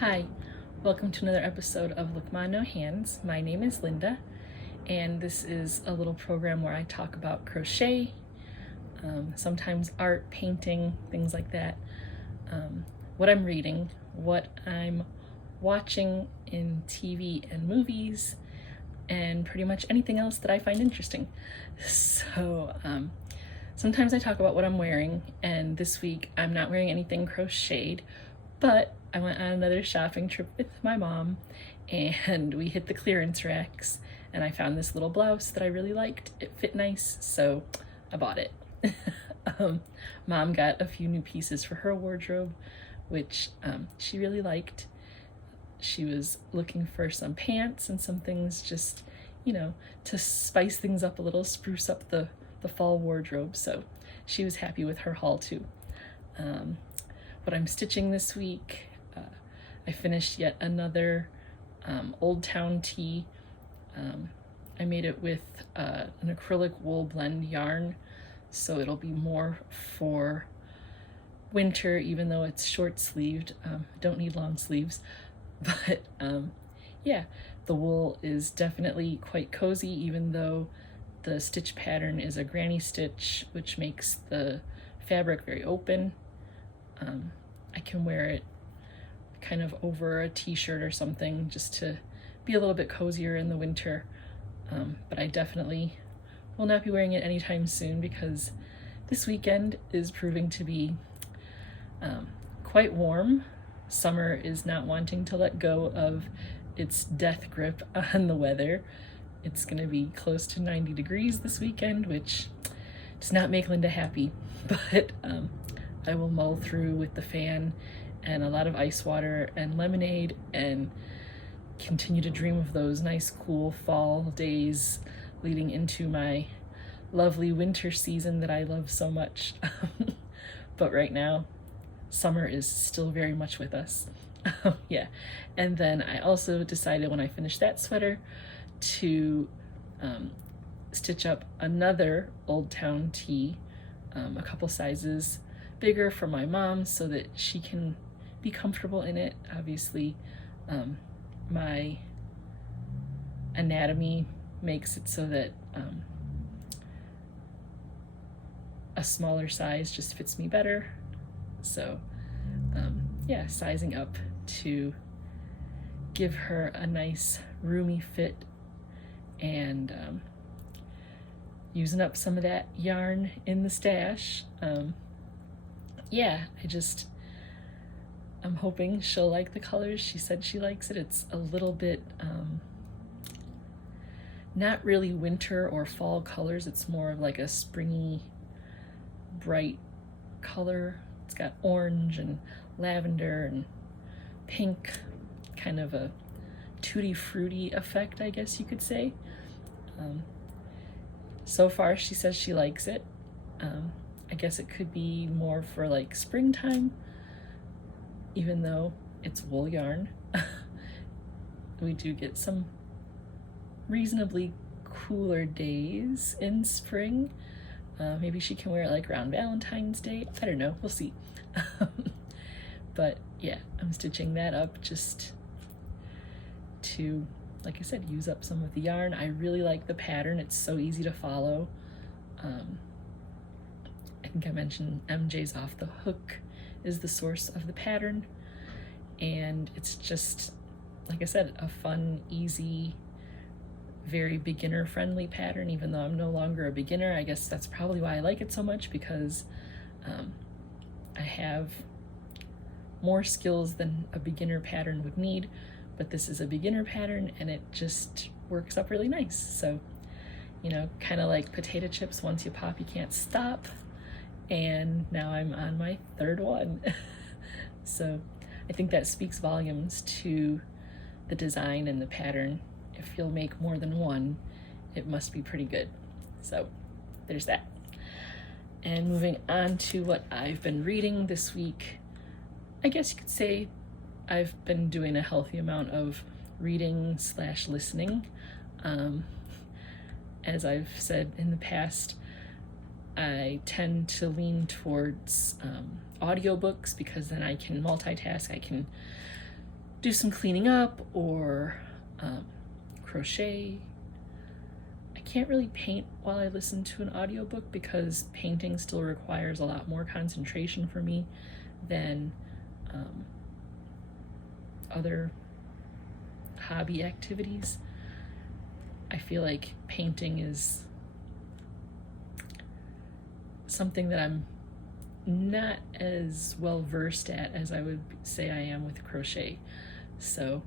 Hi, welcome to another episode of Look Ma No Hands. My name is Linda, and this is a little program where I talk about crochet, sometimes art, painting, things like that, what I'm reading, what I'm watching in TV and movies, and pretty much anything else that I find interesting. So sometimes I talk about what I'm wearing, and this week I'm not wearing anything crocheted, but I went on another shopping trip with my mom, and we hit the clearance racks, and I found this little blouse that I really liked. It fit nice, so I bought it. Mom got a few new pieces for her wardrobe, which she really liked. She was looking for some pants and some things just, to spice things up a little, spruce up the fall wardrobe, so she was happy with her haul too. What I'm stitching this week, I finished yet another Old Town tee. I made it with an acrylic wool blend yarn, so it'll be more for winter, even though it's short sleeved. Don't need long sleeves, but yeah, the wool is definitely quite cozy, even though the stitch pattern is a granny stitch, which makes the fabric very open. I can wear it kind of over a t-shirt or something just to be a little bit cozier in the winter, but I definitely will not be wearing it anytime soon because this weekend is proving to be quite warm. Summer is not wanting to let go of its death grip on the weather. It's going to be close to 90 degrees this weekend, which does not make Linda happy, but I will mull through with the fan and a lot of ice water and lemonade and continue to dream of those nice cool fall days leading into my lovely winter season that I love so much. But right now, summer is still very much with us. Yeah. And then I also decided when I finished that sweater to stitch up another Old Town tee, a couple sizes bigger for my mom so that she can be comfortable in it. Obviously, my anatomy makes it so that a smaller size just fits me better. So yeah, sizing up to give her a nice roomy fit and using up some of that yarn in the stash. Yeah, I'm hoping she'll like the colors. She said she likes it. It's a little bit, not really winter or fall colors. It's more of like a springy, bright color. It's got orange and lavender and pink, kind of a tutti frutti effect, I guess you could say. So far, she says she likes it. I guess it could be more for like springtime, even though it's wool yarn. We do get some reasonably cooler days in spring. Maybe she can wear it like around Valentine's Day. I don't know, we'll see. But yeah, I'm stitching that up just to, like I said, use up some of the yarn. I really like the pattern. It's so easy to follow. I think I mentioned MJ's Off the Hook is the source of the pattern, and it's just, like I said, a fun, easy, very beginner friendly pattern. Even though I'm no longer a beginner, I guess that's probably why I like it so much, because I have more skills than a beginner pattern would need, but this is a beginner pattern and it just works up really nice. So, kind of like potato chips, once you pop you can't stop, and now I'm on my third one. So I think that speaks volumes to the design and the pattern. If you'll make more than one, it must be pretty good. So there's that. And moving on to what I've been reading this week, I guess you could say I've been doing a healthy amount of reading / listening. As I've said in the past, I tend to lean towards audiobooks because then I can multitask. I can do some cleaning up or crochet. I can't really paint while I listen to an audiobook because painting still requires a lot more concentration for me than other hobby activities. I feel like painting is something that I'm not as well versed at as I would say I am with crochet. So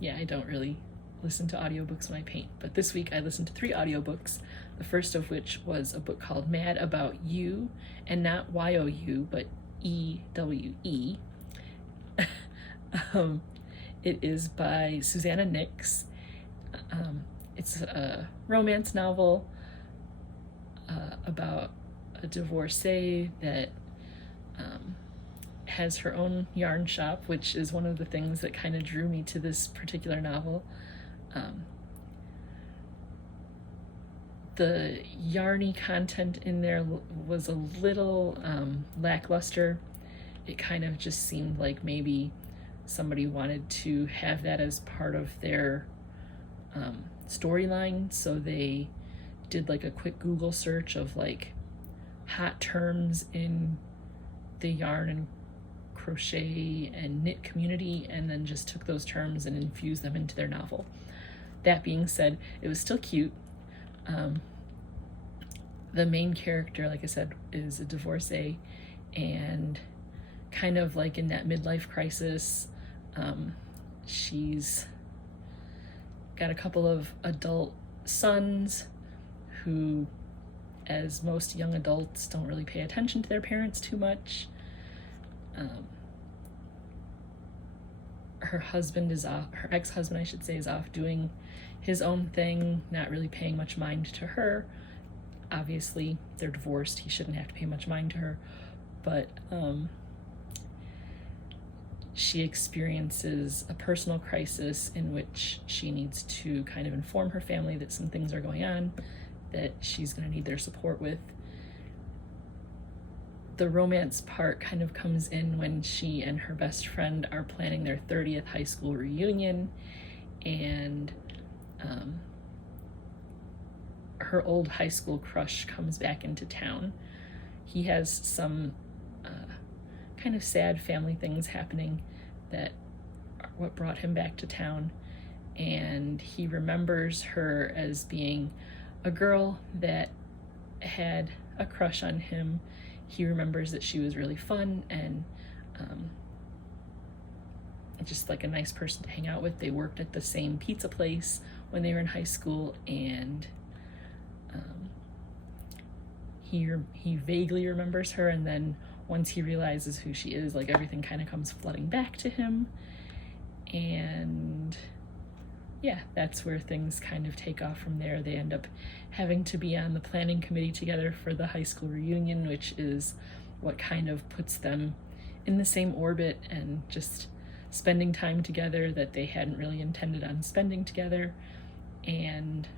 yeah, I don't really listen to audiobooks when I paint. But this week I listened to 3 audiobooks, the first of which was a book called Mad About You, and not Y-O-U, but E-W-E. It is by Susannah Nix. It's a romance novel about a divorcee that has her own yarn shop, which is one of the things that kind of drew me to this particular novel. The yarny content in there was a little lackluster. It kind of just seemed like maybe somebody wanted to have that as part of their storyline, so they did like a quick Google search of like hot terms in the yarn and crochet and knit community, and then just took those terms and infused them into their novel. That being said, it was still cute. The main character, like I said, is a divorcee and kind of like in that midlife crisis. She's got a couple of adult sons who, as most young adults, don't really pay attention to their parents too much. Her husband is off, her ex-husband I should say, is off doing his own thing, not really paying much mind to her. Obviously, they're divorced, he shouldn't have to pay much mind to her, but she experiences a personal crisis in which she needs to kind of inform her family that some things are going on that she's going to need their support with. The romance part kind of comes in when she and her best friend are planning their 30th high school reunion, and her old high school crush comes back into town. He has some kind of sad family things happening that are what brought him back to town, and he remembers her as being a girl that had a crush on him. He remembers that she was really fun and just like a nice person to hang out with. They worked at the same pizza place when they were in high school, and he vaguely remembers her, and then once he realizes who she is, like everything kind of comes flooding back to him. And yeah, that's where things kind of take off from there. They end up having to be on the planning committee together for the high school reunion, which is what kind of puts them in the same orbit and just spending time together that they hadn't really intended on spending together. And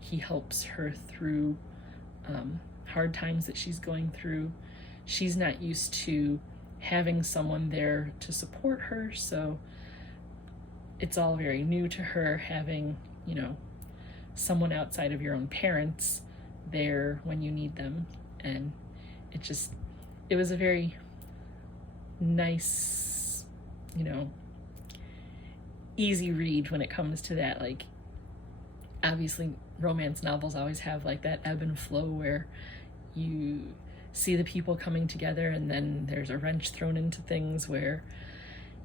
he helps her through hard times that she's going through. She's not used to having someone there to support her, so it's all very new to her, having, you know, someone outside of your own parents there when you need them. And it was a very nice, you know, easy read when it comes to that. Like, obviously romance novels always have like that ebb and flow where you see the people coming together and then there's a wrench thrown into things where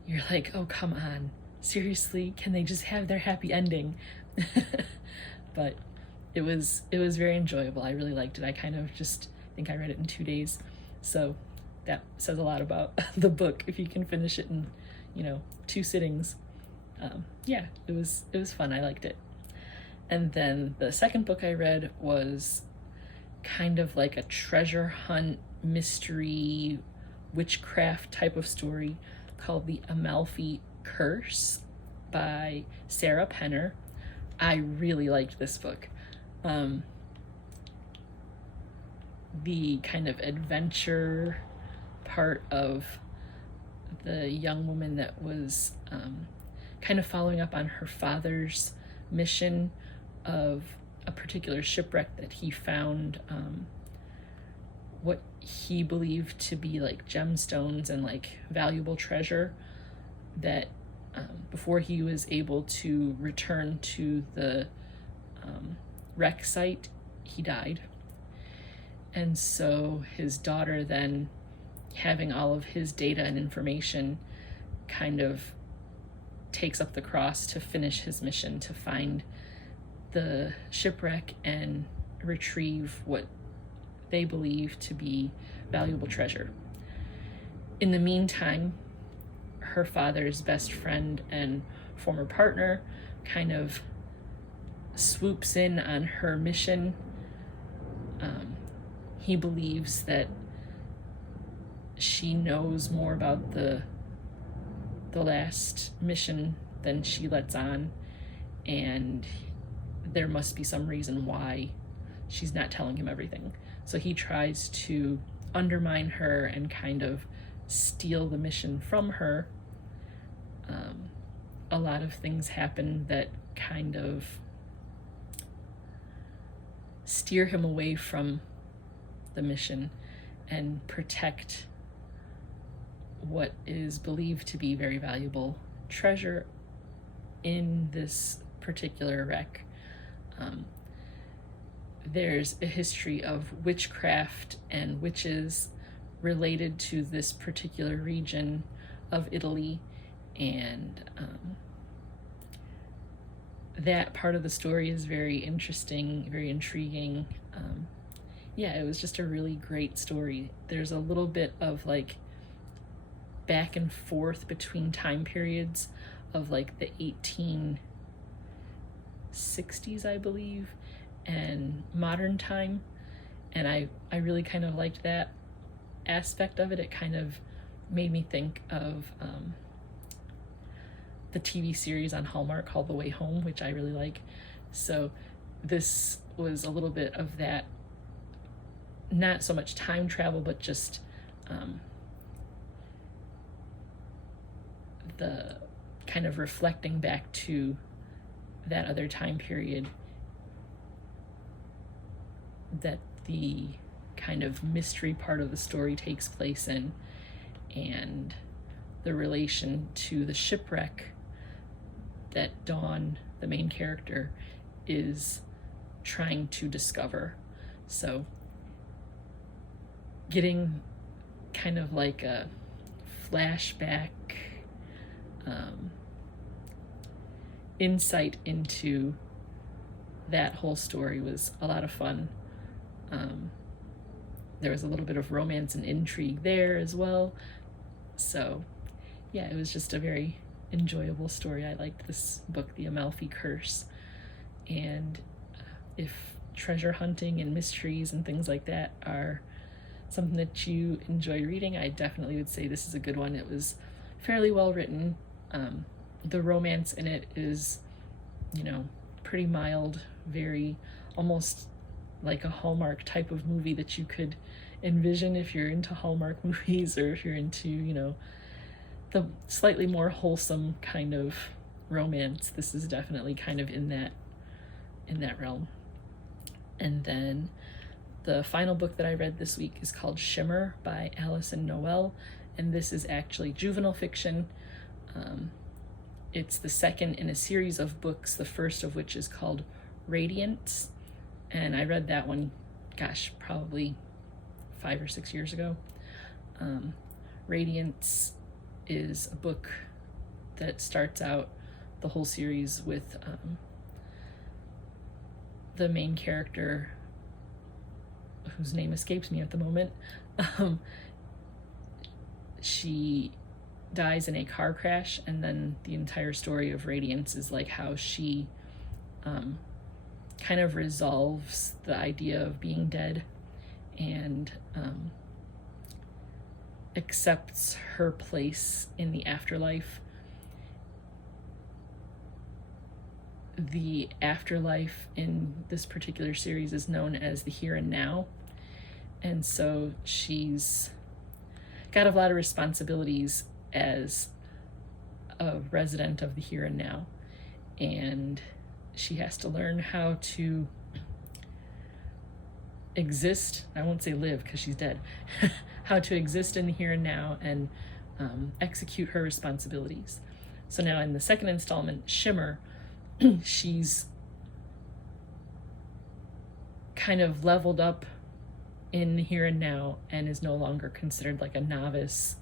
you're like, oh, come on, seriously, can they just have their happy ending? But it was very enjoyable. I really liked it. I think I read it in 2 days, so that says a lot about the book if you can finish it in, you know, 2 sittings. Yeah, it was fun. I liked it. And then the second book I read was kind of like a treasure hunt, mystery, witchcraft type of story called The Amalfi Curse by Sarah Penner. I really liked this book. The kind of adventure part of the young woman that was kind of following up on her father's mission of a particular shipwreck that he found what he believed to be like gemstones and like valuable treasure that before he was able to return to the wreck site, he died. And so his daughter then, having all of his data and information, kind of takes up the cross to finish his mission to find the shipwreck and retrieve what they believe to be valuable treasure. In the meantime, her father's best friend and former partner kind of swoops in on her mission. He believes that she knows more about the last mission than she lets on, and there must be some reason why she's not telling him everything. So he tries to undermine her and kind of steal the mission from her. A lot of things happen that kind of steer him away from the mission and protect what is believed to be very valuable treasure in this particular wreck. There's a history of witchcraft and witches related to this particular region of Italy, and that part of the story is very interesting, very intriguing. Yeah, it was just a really great story. There's a little bit of like back and forth between time periods of like the 1860s, I believe, and modern time, and I really kind of liked that aspect of it. It kind of made me think of the TV series on Hallmark called The Way Home, which I really like. So this was a little bit of that, not so much time travel, but just the kind of reflecting back to that other time period that the kind of mystery part of the story takes place in, and the relation to the shipwreck that Dawn, the main character, is trying to discover. So getting kind of like a flashback insight into that whole story was a lot of fun. There was a little bit of romance and intrigue there as well. So yeah, it was just a very enjoyable story. I liked this book, The Amalfi Curse. And if treasure hunting and mysteries and things like that are something that you enjoy reading, I definitely would say this is a good one. It was fairly well written. The romance in it is, pretty mild, very almost like a Hallmark type of movie that you could envision if you're into Hallmark movies, or if you're into, the slightly more wholesome kind of romance. This is definitely kind of in that realm. And then the final book that I read this week is called Shimmer by Alyson Noel, and this is actually juvenile fiction. It's the second in a series of books, the first of which is called Radiance, and I read that one, probably 5 or 6 years ago. Radiance is a book that starts out the whole series with the main character, whose name escapes me at the moment. She dies in a car crash, and then the entire story of Radiance is like how she kind of resolves the idea of being dead and accepts her place in the afterlife. The afterlife in this particular series is known as the here and now, and so she's got a lot of responsibilities as a resident of the here and now, and she has to learn how to exist. I won't say live because she's dead. How to exist in the here and now and execute her responsibilities. So now in the second installment, Shimmer, she's kind of leveled up in the here and now and is no longer considered like a novice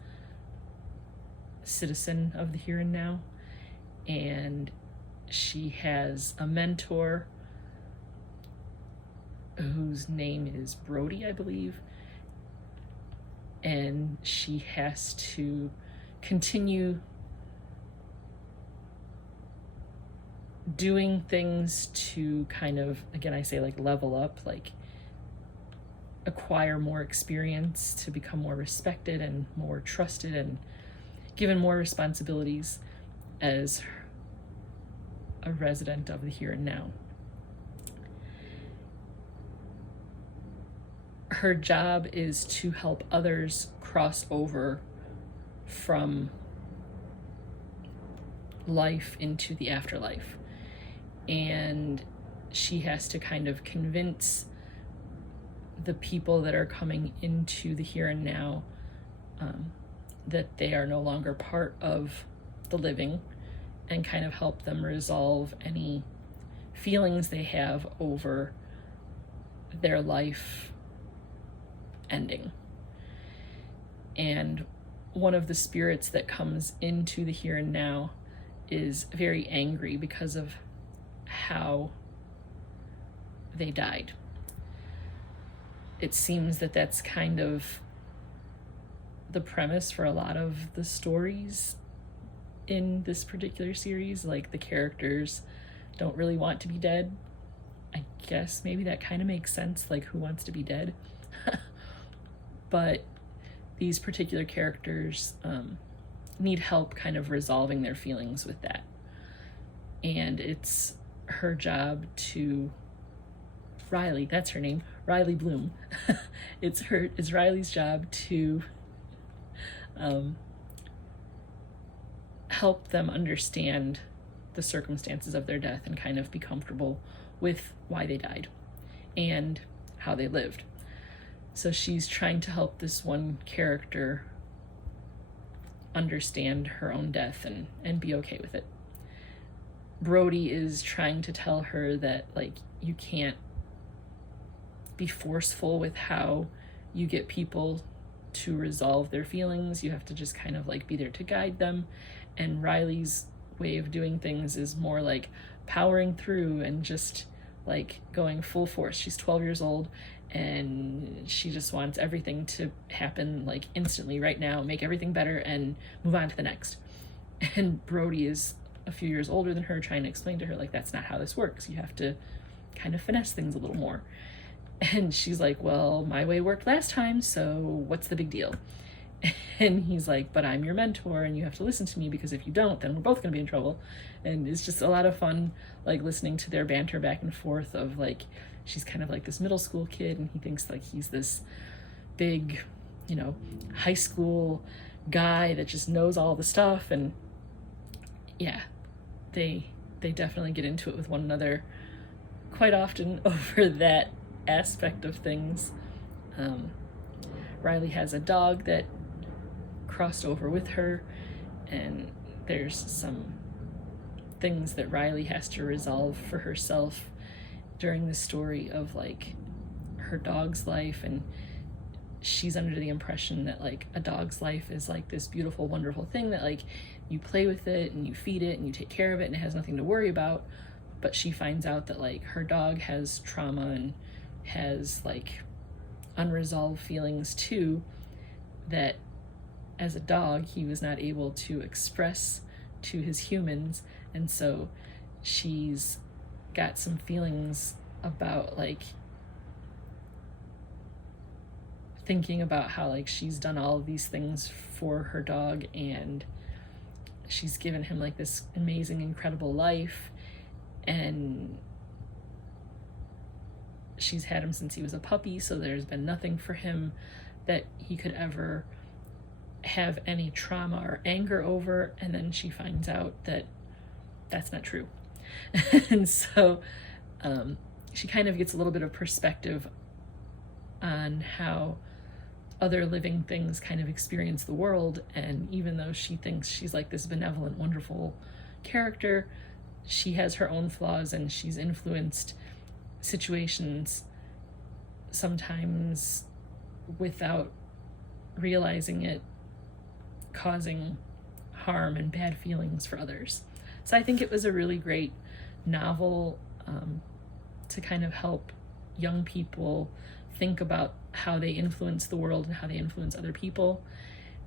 citizen of the here and now. And she has a mentor whose name is Brody, I believe. And she has to continue doing things to kind of, again, I say like level up, like acquire more experience to become more respected and more trusted and given more responsibilities as a resident of the here and now. Her job is to help others cross over from life into the afterlife. And she has to kind of convince the people that are coming into the here and now that they are no longer part of the living, and kind of help them resolve any feelings they have over their life ending. And one of the spirits that comes into the here and now is very angry because of how they died. It seems that that's kind of the premise for a lot of the stories in this particular series. Like, the characters don't really want to be dead. I guess maybe that kind of makes sense, like who wants to be dead? But these particular characters need help kind of resolving their feelings with that. And it's her job to, Riley, that's her name, Riley Bloom. It's Riley's job to help them understand the circumstances of their death and kind of be comfortable with why they died and how they lived. So she's trying to help this one character understand her own death and be okay with it. Brody is trying to tell her that, like, you can't be forceful with how you get people to resolve their feelings. You have to just kind of like be there to guide them. And Riley's way of doing things is more like powering through and just like going full force. She's 12 years old and she just wants everything to happen like instantly right now, make everything better and move on to the next. And Brody is a few years older than her, trying to explain to her like, that's not how this works. You have to kind of finesse things a little more. And she's like, well, my way worked last time, so what's the big deal? And he's like, but I'm your mentor and you have to listen to me, because if you don't, then we're both gonna be in trouble. And it's just a lot of fun, like listening to their banter back and forth of like, she's kind of like this middle school kid and he thinks like he's this big, you know, high school guy that just knows all the stuff. And yeah, they definitely get into it with one another quite often over that aspect of things. Riley has a dog that crossed over with her, and there's some things that Riley has to resolve for herself during the story of like her dog's life. And she's under the impression that like a dog's life is like this beautiful, wonderful thing that like you play with it and you feed it and you take care of it and it has nothing to worry about. But she finds out that like her dog has trauma and has like unresolved feelings too, that as a dog he was not able to express to his humans. And so she's got some feelings about like thinking about how like she's done all of these things for her dog and she's given him like this amazing, incredible life, and she's had him since he was a puppy, so there's been nothing for him that he could ever have any trauma or anger over, and then she finds out that that's not true. And so she kind of gets a little bit of perspective on how other living things kind of experience the world. And even though she thinks she's like this benevolent, wonderful character, she has her own flaws, and she's influenced situations sometimes without realizing it, causing harm and bad feelings for others. So I think it was a really great novel to kind of help young people think about how they influence the world and how they influence other people,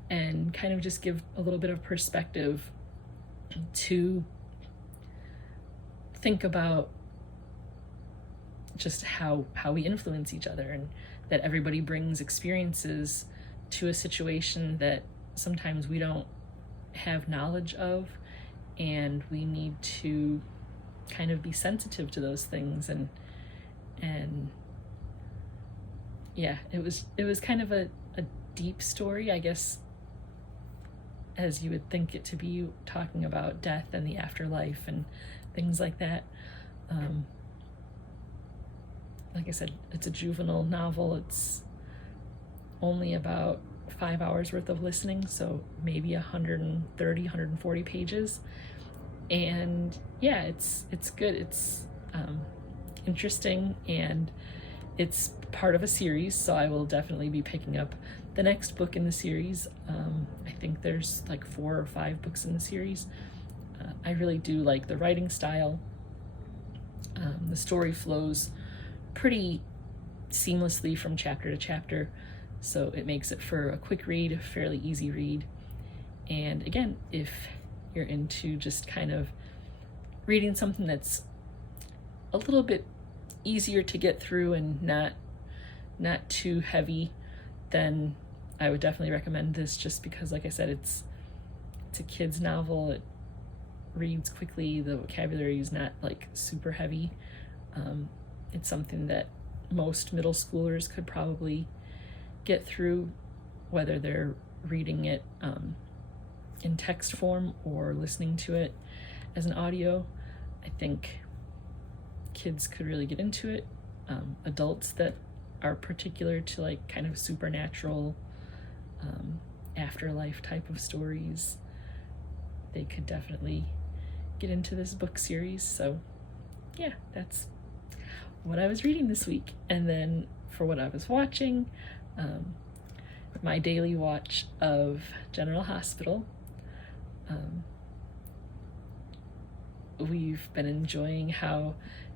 and kind of just give a little bit of perspective to think about just how we influence each other, and that everybody brings experiences to a situation that sometimes we don't have knowledge of, and we need to kind of be sensitive to those things. And yeah, it was kind of a deep story, I guess, as you would think it to be, talking about death and the afterlife and things like that. Like I said, it's a juvenile novel. It's only about 5 hours worth of listening, so maybe 130, 140 pages. And yeah, it's good. It's interesting, and it's part of a series, so I will definitely be picking up the next book in the series. I think there's like 4 or 5 books in the series. I really do like the writing style. The story flows pretty seamlessly from chapter to chapter, so it makes it for a quick read, a fairly easy read. And again, if you're into just kind of reading something that's a little bit easier to get through and not too heavy, then I would definitely recommend this, just because, like I said, it's a kid's novel. It reads quickly. The vocabulary is not like super heavy. It's something that most middle schoolers could probably get through, whether they're reading it in text form or listening to it as an audio. I think kids could really get into it. Adults that are particular to like kind of supernatural afterlife type of stories, they could definitely get into this book series. So yeah, that's what I was reading this week. And then for what I was watching, my daily watch of General Hospital. We've been enjoying how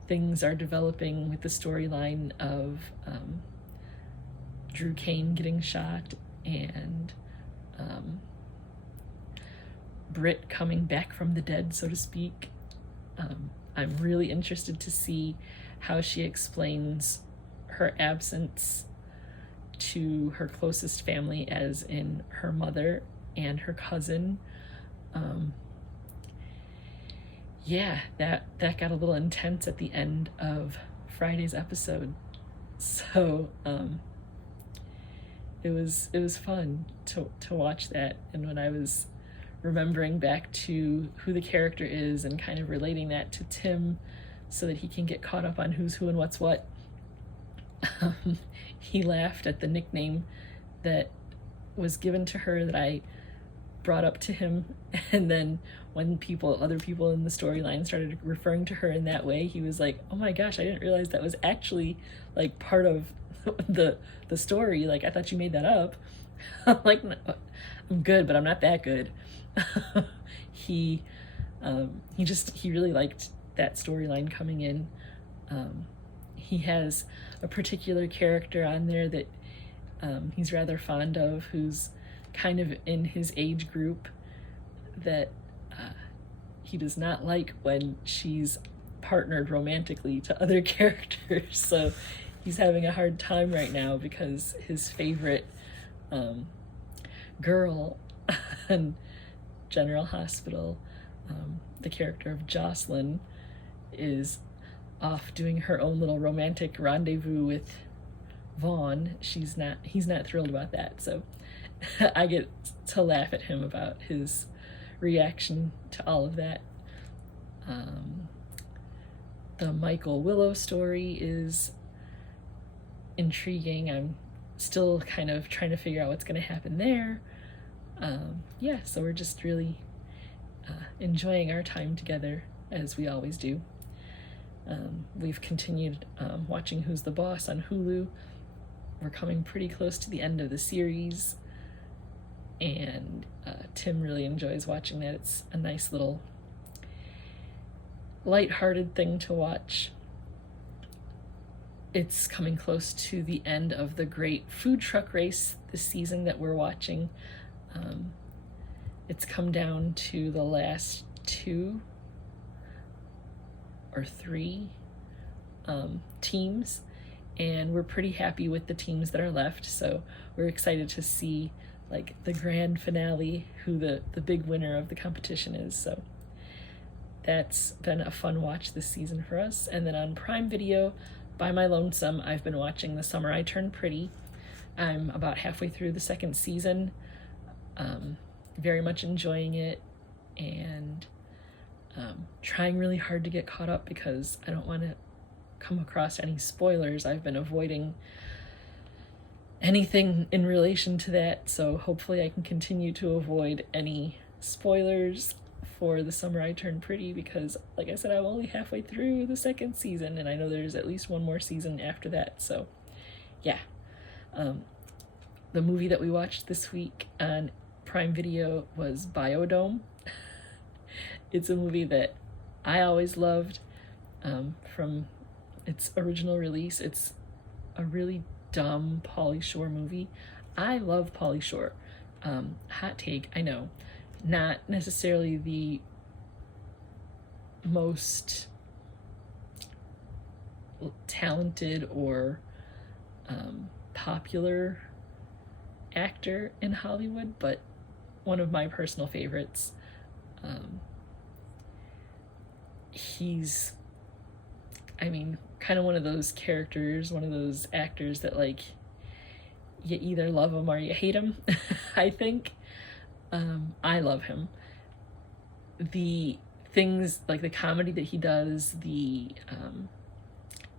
things are developing with the storyline of Drew Kane getting shot, and Britt coming back from the dead, so to speak. I'm really interested to see how she explains her absence to her closest family, as in her mother and her cousin. Yeah, that got a little intense at the end of Friday's episode. So it was fun to watch that. And when I was remembering back to who the character is and kind of relating that to Tim so that he can get caught up on who's who and what's what, he laughed at the nickname that was given to her that I brought up to him. And then when other people in the storyline started referring to her in that way, he was like, oh my gosh, I didn't realize that was actually like part of the story. Like, I thought you made that up. I'm like, no, I'm good, but I'm not that good. He really liked that storyline coming in. He has a particular character on there that he's rather fond of, who's kind of in his age group, that he does not like when she's partnered romantically to other characters. So he's having a hard time right now because his favorite girl on General Hospital, the character of Jocelyn, is off doing her own little romantic rendezvous with Vaughn. He's not thrilled about that. So I get to laugh at him about his reaction to all of that. The Michael Willow story is intriguing. I'm still kind of trying to figure out what's going to happen there. Yeah, so we're just really enjoying our time together, as we always do. We've continued watching Who's the Boss on Hulu. We're coming pretty close to the end of the series, and Tim really enjoys watching that. It's a nice little lighthearted thing to watch. It's coming close to the end of the great food truck race this season that we're watching. It's come down to the last 2 or 3 teams, and we're pretty happy with the teams that are left, so we're excited to see like the grand finale, who the big winner of the competition is. So that's been a fun watch this season for us. And then on Prime Video, by my lonesome, I've been watching The Summer I Turned Pretty. I'm about halfway through the 2nd season. Very much enjoying it, and trying really hard to get caught up because I don't want to come across any spoilers. I've been avoiding anything in relation to that, so hopefully I can continue to avoid any spoilers for The Summer I Turned Pretty, because like I said, I'm only halfway through the 2nd season, and I know there's at least one more season after that. So yeah. The movie that we watched this week on Prime Video was Biodome. It's a movie that I always loved from its original release. It's a really dumb Pauly Shore movie. I love Pauly Shore. Hot take, I know. Not necessarily the most talented or popular actor in Hollywood, but one of my personal favorites. He's, I mean, kind of one of those characters, one of those actors that like you either love him or you hate him. I think I love him. The things like the comedy that he does, the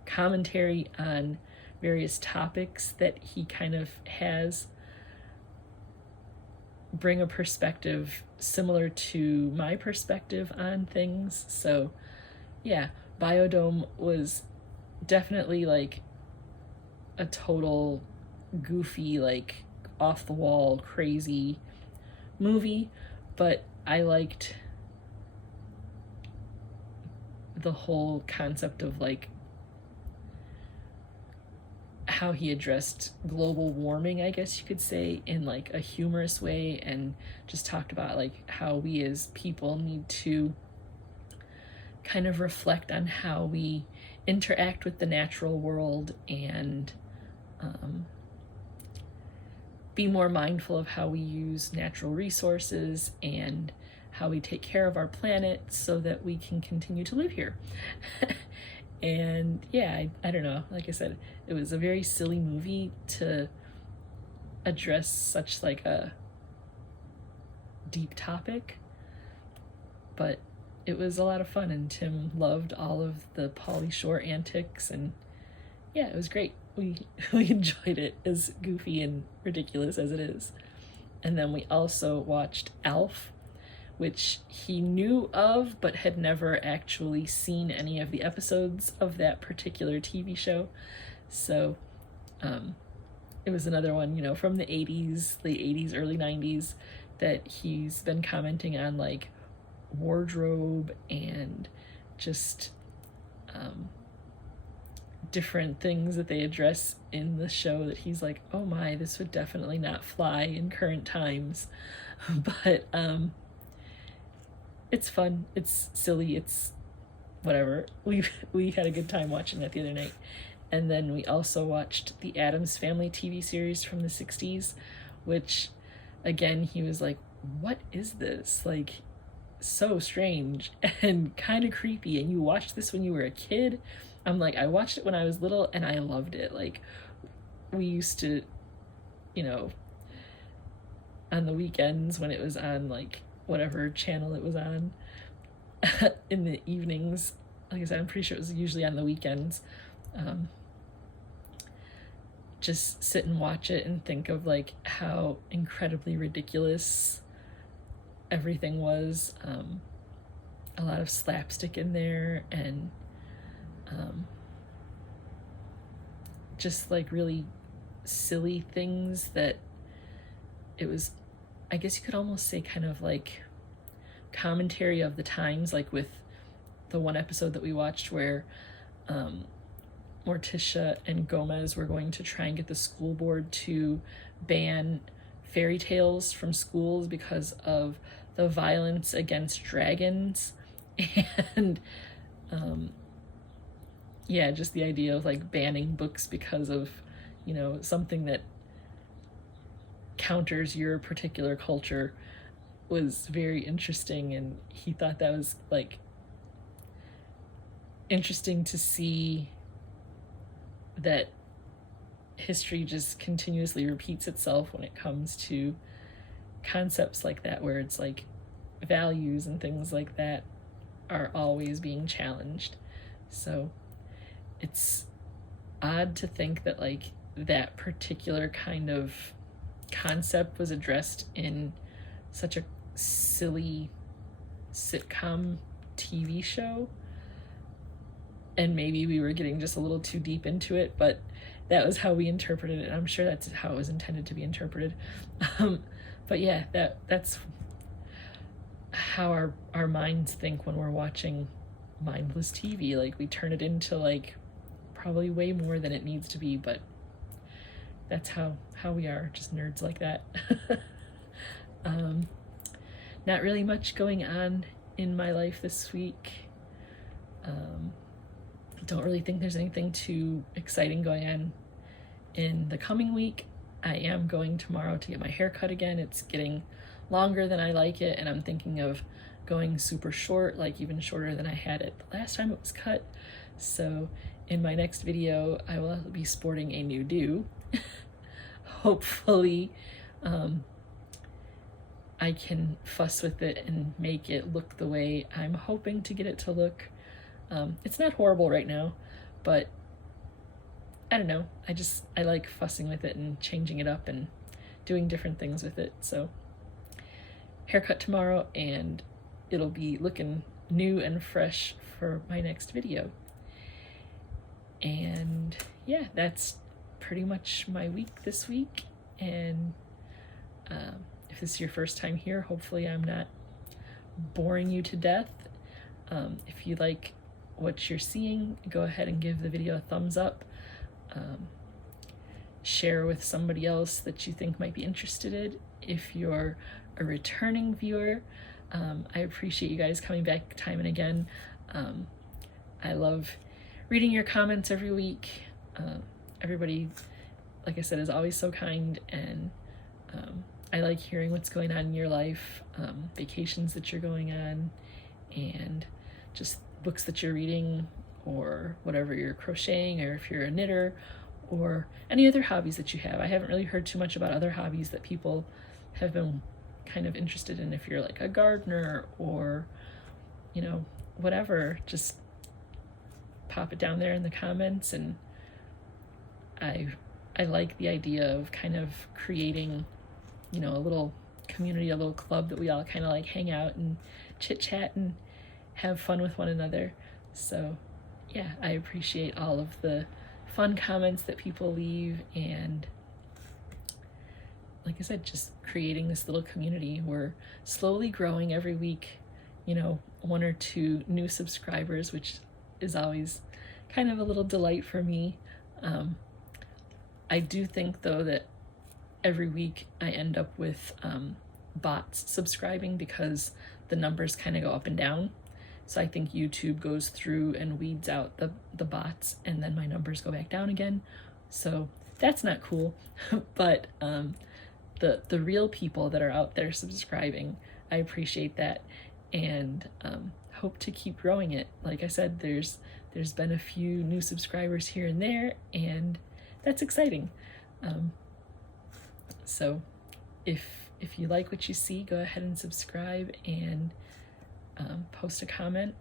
commentary on various topics that he kind of has, bring a perspective similar to my perspective on things. So yeah, Biodome was definitely like a total goofy, like off the wall, crazy movie, but I liked the whole concept of like how he addressed global warming, I guess you could say, in like a humorous way, and just talked about like how we as people need to kind of reflect on how we interact with the natural world, and be more mindful of how we use natural resources and how we take care of our planet so that we can continue to live here. And yeah, I don't know, like I said, it was a very silly movie to address such like a deep topic, but it was a lot of fun, and Tim loved all of the Pauly Shore antics, and yeah, it was great. We enjoyed it, as goofy and ridiculous as it is. And then we also watched Elf, which he knew of but had never actually seen any of the episodes of that particular TV show. So it was another one, you know, from the 80s, late 80s, early 90s, that he's been commenting on like wardrobe and just different things that they address in the show that he's like, oh my, this would definitely not fly in current times. But it's fun, it's silly, it's whatever. We had a good time watching that the other night. And then we also watched the Addams Family TV series from the 60s, which again, he was like, what is this? Like, so strange and kind of creepy. And you watched this when you were a kid? I'm like, I watched it when I was little and I loved it. Like, we used to, you know, on the weekends when it was on like whatever channel it was on in the evenings. Like I said, I'm pretty sure it was usually on the weekends. Just sit and watch it and think of like how incredibly ridiculous everything was. A lot of slapstick in there, and just like really silly things that it was, I guess you could almost say kind of like commentary of the times, like with the one episode that we watched where Morticia and Gomez were going to try and get the school board to ban fairy tales from schools because of the violence against dragons. And yeah, just the idea of like banning books because of, you know, something that counters your particular culture was very interesting. And he thought that was like interesting to see that history just continuously repeats itself when it comes to concepts like that, where it's like values and things like that are always being challenged. So it's odd to think that like that particular kind of concept was addressed in such a silly sitcom TV show, and maybe we were getting just a little too deep into it, but that was how we interpreted it, and I'm sure that's how it was intended to be interpreted. But yeah, that's how our minds think when we're watching mindless TV. Like, we turn it into like probably way more than it needs to be, but that's how we are, just nerds like that. Not really much going on in my life this week. Don't really think there's anything too exciting going on in the coming week. I am going tomorrow to get my hair cut again. It's getting longer than I like it, and I'm thinking of going super short, like even shorter than I had it the last time it was cut. So in my next video, I will be sporting a new do. Hopefully, I can fuss with it and make it look the way I'm hoping to get it to look. It's not horrible right now, but I don't know. I like fussing with it and changing it up and doing different things with it. So haircut tomorrow, and it'll be looking new and fresh for my next video. And yeah, that's pretty much my week this week. And if this is your first time here, hopefully I'm not boring you to death. If you like what you're seeing, go ahead and give the video a thumbs up. Share with somebody else that you think might be interested in. If you're a returning viewer, I appreciate you guys coming back time and again. I love reading your comments every week. Everybody, like I said, is always so kind, and I like hearing what's going on in your life, vacations that you're going on, and just books that you're reading, or whatever you're crocheting, or if you're a knitter, or any other hobbies that you have. I haven't really heard too much about other hobbies that people have been kind of interested in. If you're like a gardener, or, you know, whatever, just pop it down there in the comments. And I like the idea of kind of creating, you know, a little community, a little club that we all kind of like hang out and chit chat and have fun with one another. So yeah, I appreciate all of the fun comments that people leave, and like I said, just creating this little community. We're slowly growing every week, you know, 1 or 2 new subscribers, which is always kind of a little delight for me. I do think though that every week I end up with bots subscribing, because the numbers kind of go up and down. So I think YouTube goes through and weeds out the bots, and then my numbers go back down again. So that's not cool. But the real people that are out there subscribing, I appreciate that, and hope to keep growing it. Like I said, there's been a few new subscribers here and there, and that's exciting. So if if you like what you see, go ahead and subscribe and post a comment.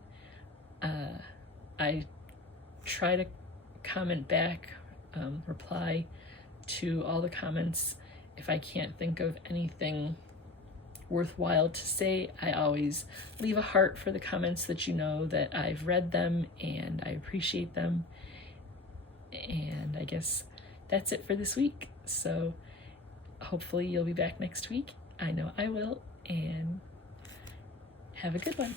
I try to comment back, reply to all the comments. If I can't think of anything worthwhile to say, I always leave a heart for the comments that you know that I've read them and I appreciate them. And I guess that's it for this week. So hopefully you'll be back next week. I know I will, and have a good one.